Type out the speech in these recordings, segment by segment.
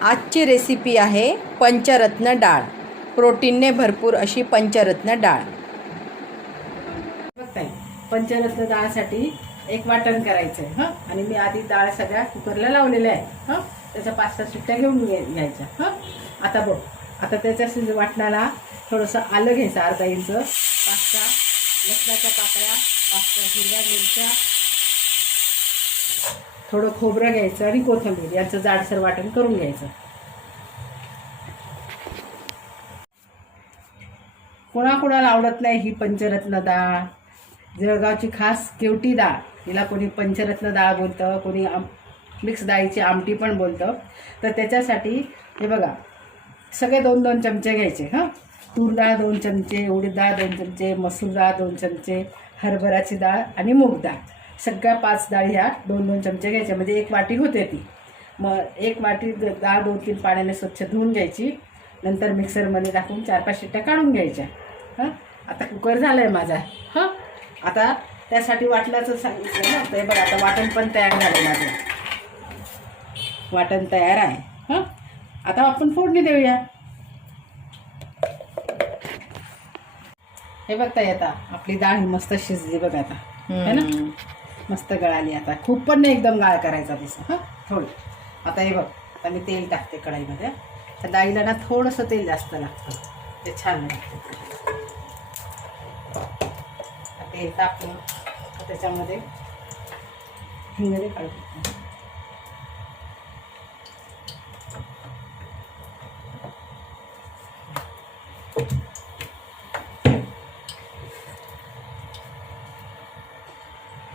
आजची रेसिपी आहे पंचरत्न डाळ. प्रोटीनने भरपूर अशी पंचरत्न डाळ. बघताय, पंचरत्न डाळसाठी एक वाटण करायचं आहे आणि मी आधी डाळ सगळ्या कुकरला लावलेल्या आहे त्याच्या 5-6 शिट्ट्या घेऊन घ्यायच्या आता बघ, आता त्याच्या वाटणाला थोडंसं आलं घ्यायचं, अर्धा इंच, 5-6 लसणाच्या पाकळ्या, 5-6 हिरव्या मिरच्या, थोडं खोबरं घ्यायचं आणि कोथिंबीर यांचं जाडसर वाटण करून घ्यायचं. कोणाकोणाला आवडत नाही ही पंचरत्न डाळ. जळगावची खास केवटी डाळ, हिला कोणी पंचरत्न डाळ बोलतं, कोणी मिक्स डाळीची आमटी पण बोलतं. तर त्याच्यासाठी हे बघा, सगळे 2-2 चमचे घ्यायचे. तूर डाळ 2 चमचे, उडीद डाळ 2 चमचे, मसूर डाळ 2 चमचे, हरभऱ्याची डाळ आणि मूग डाळ, सगळ्या 5 डाळ ह्या 2-2 चमचे घ्यायच्या, म्हणजे 1 वाटी होते ती. मग 1 वाटी डाळ 2-3 पाण्याने स्वच्छ धुवून घ्यायची. नंतर मिक्सरमध्ये टाकून 4-5 शिट्ट्या काढून घ्यायच्या. आता कुकर झालं आहे माझा. आता त्यासाठी वाटणाचं सांगितलं ना, तर बघा, आता वाटण पण तयार झालं माझं. वाटण तयार आहे. आता आपण फोडणी देऊया. हे बघता येता आपली डाळ ही मस्त शिजली बघा आता, है ना, मस्त गळाली. आता खूप पण नाही एकदम गाळ करायचा तसं, थोडी. आता हे बघ, आता मी तेल टाकते कढईमध्ये. तर डाळीला ना थोडंसं तेल जास्त लागतं, ते छान लागतं. तेल टाकलं त्याच्यामध्ये हिंगणे काढतो.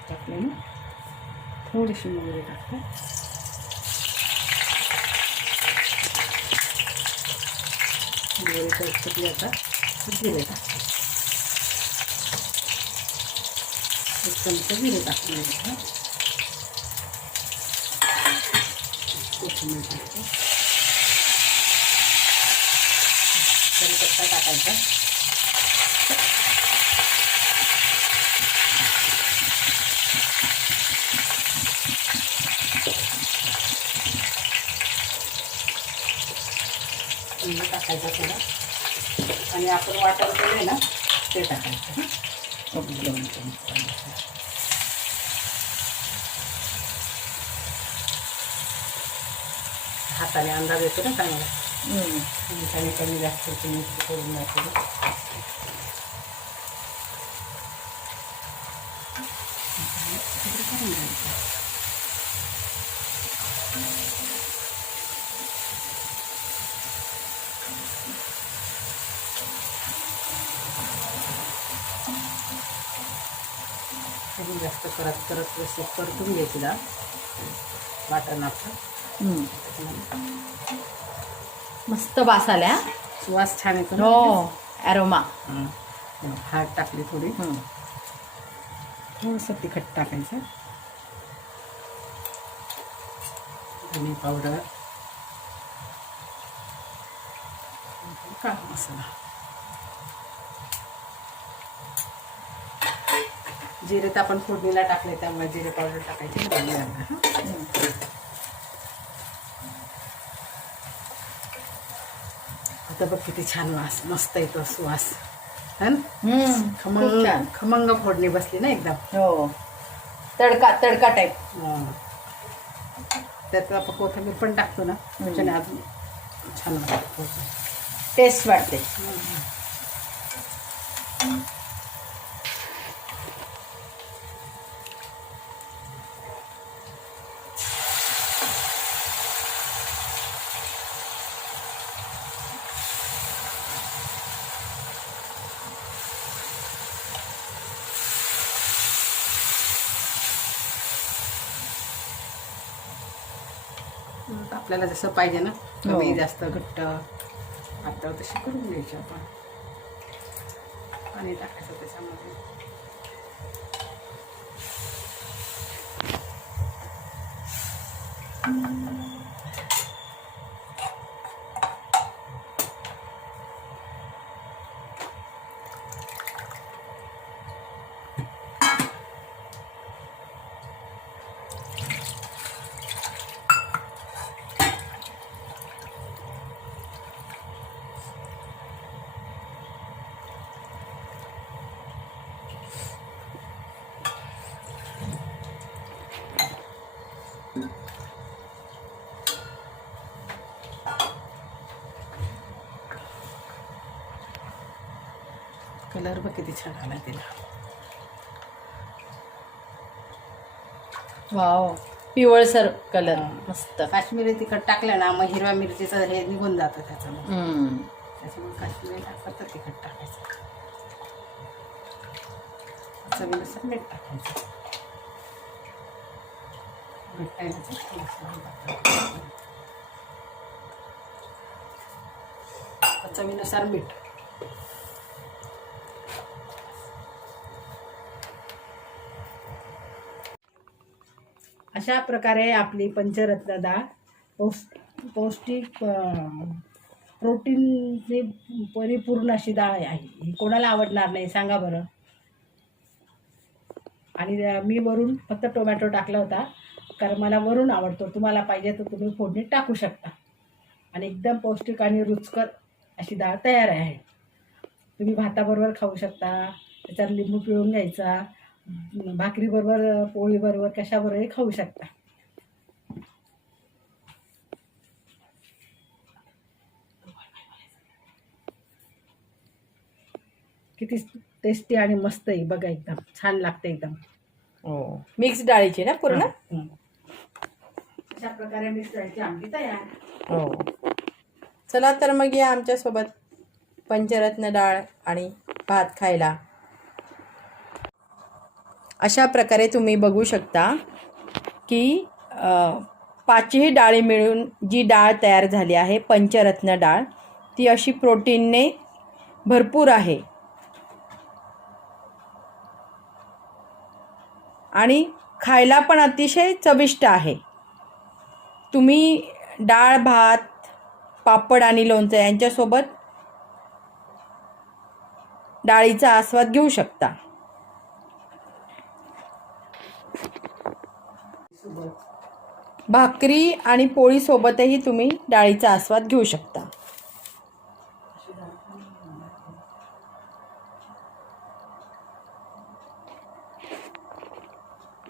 टाकले ना, थोडीशी मोहरी टाकते. मोहरी तळली, आता जिरे टाकते. 1 चमचा जिरे टाकून घ्यायचं. कोथिंबीर टाकते, कढीपत्ता टाकायचा. टाकायचा थोडा, आणि आपण वाटण केलं ना ते टाकायचं. हाताने अंदाज येतो ना चांगला, आणि कमी जास्त मिक्स करून घ्यायचं. जास्त करत परतून घ्यायची डाळ, वाटण आपलं. मस्त वास आल्या, सुवास छान येतो. हो, ॲरोमा. हळद टाकली थोडी, थोडंसं तिखट टाकायचं, धने पावडर, काळा मसाला, जिरे तर आपण फोडणीला टाकले त्यामुळे जिरे पावडर टाकायची. आता बघ किती छान वास, मस्त येतो सुवास. खमंग फोडणी बसली ना एकदम. हो, तडका टाईप. त्यात आपण कोथिंबीर पण टाकतो ना, त्याच्याने अजून छान वाटतं, टेस्ट वाटते. आपल्याला जसं पाहिजे ना, कमी जास्त घट्ट पातळ तशी करून घ्यायची. आपण पाणी टाकायचं त्याच्यामध्ये. कलर बघ किती छान आला तिला. वाव, पिवळसर कलर हा. मस्त. काश्मीरी तिखट टाकलं ना मग हिरव्या मिरचीचं हे निघून जातं त्याच्यामध्ये. हम्म. त्याच्यामुळे काश्मीरी टाकलं तर तिखट टाकायचं. चवीनुसार मीठ टाकायचं. मीठ टाकायचं थोडंसं टाकायचं. चवीनुसार मीठ. अशा प्रकारे आपली पंचरत्न डाळ पौष्टिक प्रोटीनची परिपूर्ण अशी डाळ आहे. ही कोणाला आवडणार नाही सांगा बरं. आणि मी वरून फक्त टोमॅटो टाकला होता कारण मला वरून आवडतो. तुम्हाला पाहिजे तर तुम्ही फोडणीत टाकू शकता. आणि एकदम पौष्टिक आणि रुचकर अशी डाळ तयार आहे. तुम्ही भाताबरोबर खाऊ शकता. त्याच्यात लिंबू पिळून घ्यायचा. भाकरीबरोबर, पोळीबरोबर, कशाबरोबरही खाऊ शकता. किती टेस्टी आणि मस्त आहे बघा. एकदम छान लागते एकदम. हो, मिक्स डाळीची ना पूर्ण. अशा प्रकारे मिक्स डाळीची आमटी तयार. हो, चला तर मग या आमच्यासोबत पंचरत्न डाळ आणि भात खायला. अशा प्रकारे तुम्ही बघू शकता की पाचही डाळी मिळून जी डाळ तयार झाली आहे पंचरत्न डाळ, ती अशी प्रोटीनने भरपूर आहे आणि खायला पण अतिशय चविष्ट आहे. तुम्ही डाळ, भात, पापड आणि लोणचं यांच्यासोबत डाळीचा आस्वाद घेऊ शकता. भाकरी आणि पोळीसोबतही तुम्ही डाळीचा आस्वाद घेऊ शकता.